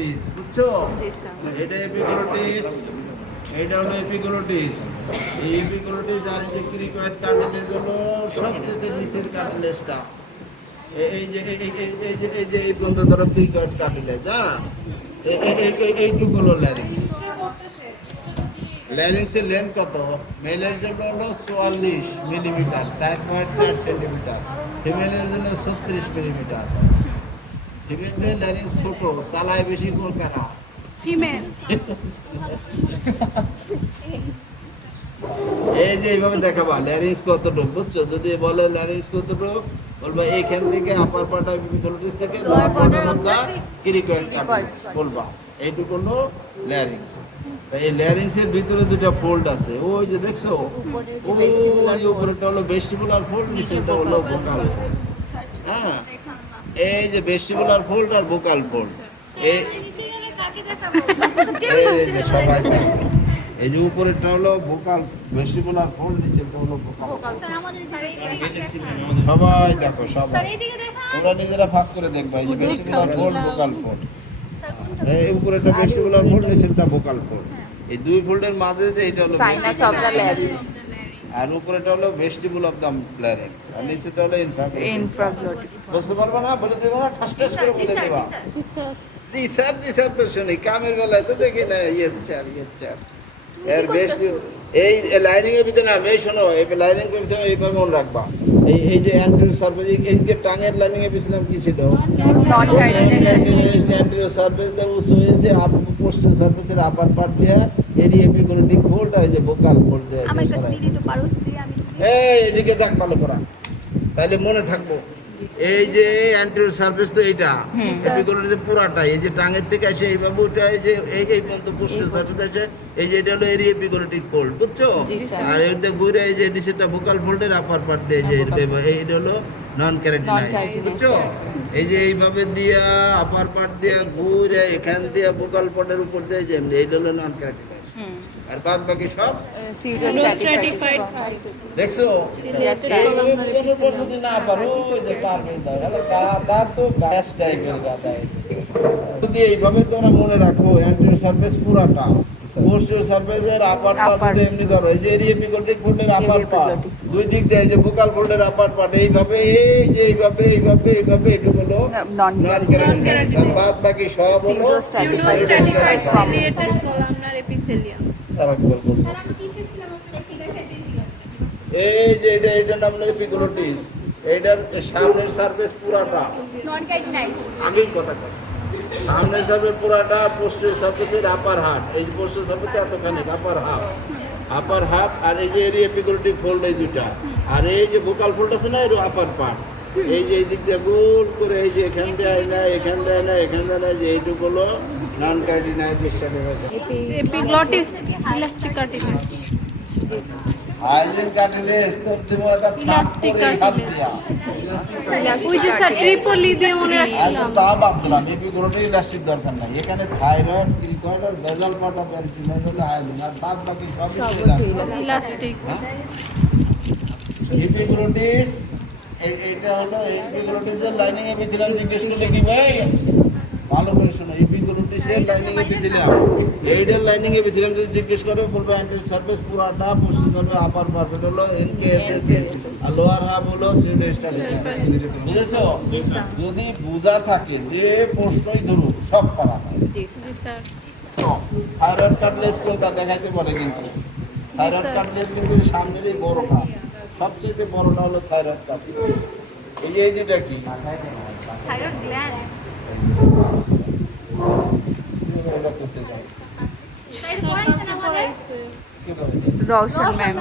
Epiglottis, বুঝছো? এটা epiglottis, এটা হলো এপিগ্লোটিস। এই এপিগ্লোটিস আর এই যে ক্রিকয়েড কার্টিলেজ হলো সবচেয়ে নিচের কার্টিলেজটা। এই যে এই পর্যন্ত ধরো ক্রিকয়েড কার্টিলেজ, হ্যাঁ, এইটুকু হলো ল্যারিংস। ল্যারিংসের লেন্থ কত? মেলের জন্য হলো 44 মিলিমিটার, 4.4 সেন্টিমিটার। ফিমেলের জন্য 36 মিলিমিটার। ফিমেলদের ল্যারিংস ছোট, চালায় বেশি করে কারা? ফিমেল। এই যে এইভাবে দেখাবা ল্যারিংস কতটুকু, বুঝছো? যদি বলে ল্যারিংস কতটুকু, বলবা এইখান থেকে আপার পার্ট অফ এপিগ্লোটিস থেকে lower part of the cricoid cartilage বলবা। এইটুকু হলো ল্যারিংস। এই ল্যারিংসের ভিতরে দুটো ফোল্ড আছে, ওই যে দেখছো, ওই উপরেটা হলো ভেস্টিবুলার ফোল্ড, নিচেরটা হলো ভোকাল ফোল্ড। হ্যাঁ, এই যে ভেস্টিবুলার ফোল্ড আর ভোকাল ফোল্ড, এই যে সবাই দেখো, এই যে উপরেরটা হলো ভোকাল ভেস্টিবুলার ফোল্ড, নিচেরটা হলো ভোকাল। সবাই দেখো, সবাই তোমরা নিজেরা ভাগ করে দেখবা। এই যে ভেস্টিবুলার ফোল্ড, ভোকাল ফোল্ড, এই উপরেরটা ভেস্টিবুলার ফোল্ড, নিচেরটা ভোকাল ফোল্ড। এই দুই ফোল্ডের মাঝে যে এটা হলো সাইনাস অফ দ্য ল্যারিংস, আর উপরেটা হলো ভেস্টিবুল অফ দ্য ল্যারিংস, আর নিচেটা হলো ইনফ্রাগ্লোটিক। বুঝতে পারবা না? বলে দেবো না, ঠাস ঠাস করে বলে দেবা। জি স্যার, জি স্যার তো শুনি, কামের বেলায় তো দেখি না। ইয়ে এর বেস্ট এই লাইনিং এর ভিতরে না, এই শোনো, এই লাইনিং এর ভিতরে এইভাবে মনে রাখবা। এই যে অ্যান্টিরিয়র সারফেস, এই যে টাঙের লাইনিং এর পিছনে কি ছিল? অ্যান্টিরিয়র সারফেস দিয়ে উঁচু হয়ে যে পোস্টার সারফেসের আপার পার্ট দিয়ে এরিয়া এপিগ্লোটিক ফোল্ড আর এই যে ভোকাল ফোল্ড দিয়ে এইদিকে দেখ ভালো করা, তাহলে মনে থাকবো। এই যে অ্যান্টিরিয়র সারফেস তো এইটা এপিগ্লোটিস পুরাটা, এই যে টাঙের থেকে আসে এইভাবে ওইটা, এই যে এই পর্যন্ত পোস্টার সারফেস আছে, এই যে এটা হলো এরিয়া এপিগ্লোটিক ফোল্ড, বুঝছো? আর এটা ঘুরে এই যে নিচেরটা ভোকাল ফোল্ডের আপার পার্ট দিয়ে যে এইটা হলো নন ক্যারাটিনাইজ, বুঝছো? এই যে এইভাবে দিয়া আপার পার্ট দিয়ে ঘুরে এখান দিয়ে ভোকাল ফোল্ডের উপর দিয়ে যে এইটা হলো নন ক্যারাটিনাইজ। আর বাদ বাকি সব দেখছো। কোনো পদ্ধতি না পারো, ওই যে পারবে গাদা তো গ্যাস টাইপের গাদা। যদি এইভাবে তোমরা মনে রাখো, অ্যান্টিরিয়র সারফেস পুরাটা, পোস্টেরিয়র সারফেসের আপার পার্ট যদি এমনি ধরো, এই যে এরিয়া এপিগ্লোটিক ফোল্ডের আপার পার্ট দুই দিক দিয়ে, যে ভোকাল ফোল্ডের আপার পার্ট এইভাবে, এই যে এইভাবে এটুকু হলো নন ক্যারাটিনাইজ। বাদ বাকি সব হলো সিউডোস্ট্র্যাটিফাইড সিলিয়েটেড কলামনার এপিথেলিয়াম। এই যে এটা নাম হলো এপিগ্লোটিস। এইটার সামনের সারফেস পুরাটা নন ক্যারাটিনাইজ। আগেই কথা কই, সামনের সারফেস পুরাটা পোস্টেরিয়র সারফেসের আপার হাফ, এই পোস্টেরিয়র সারফেস এতখানি আপার হাফ, আর এই যে এরিয়া এপিগ্লোটিক ফোল্ড এই দুইটা, আর এই যে ভোকাল ফোল্ড আছে না, এর আপার পার্ট, এই যে এই দিক দিয়ে গোল করে এই যে এখান দেয় না, এখান দেয় না, এখান দেয় না, যে এইটুকু হলো non keratinize structure. Epiglottis elastic cartilage. Hyaline cartilage তোর দিব একটা ইলাস্টিক কার্টিলেজ ওই যে স্যার ট্রিপলি দিয়ে মনে রাখছিলাম। তা বাদ দিলাম, এপিগ্লোটিস ইলাস্টিক দরকার নাই। এখানে থাইরয়েড, ক্রিকয়েড আর বেজাল পার্ট অফ অ্যান্টিনাইড হলো হাইলিন, আর বাদ বাকি সবই ইলাস্টিক। এপিগ্লোটিস এইটা হলো এপিগ্লোটিসের লাইনিং এ ভিতরাম জিজ্ঞেস করলে কি ভাই ভালো করে শোনো, এপিগ্লোটিসের লাইনিং এ ভিতরাম, এইটার লাইনিং এ ভিতরাম যদি জিজ্ঞেস করে বলবো অ্যান্টিরিয়র সারফেস পুরাটা, পোস্টেরিয়র সারফেস আপার পার্ট হলো এনকেএসএস, আর লোয়ার হাফ হলো সিউডোস্ট্যাটিফাইড। বুঝেছো? যদি বোঝা থাকে যে প্রশ্নই ধরুক সব পারা হয়। জি স্যার। থাইরয়েড কার্টিলেজ কোনটা দেখাইতে পারে, কিন্তু থাইরয়েড কার্টিলেজ কিন্তু সামনেরই বড়টা, সবচেয়ে বড়টা হলো থাইরয়েড কার্টিলেজ। এই যে এই দুটা কি? Thyroid gland. এটা করতে যাই রওশন ম্যাম।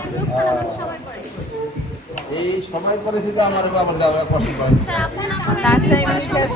এই সময় পরিস্থিতি আমার বাবার দেওয়া কষ্ট করে। না স্যার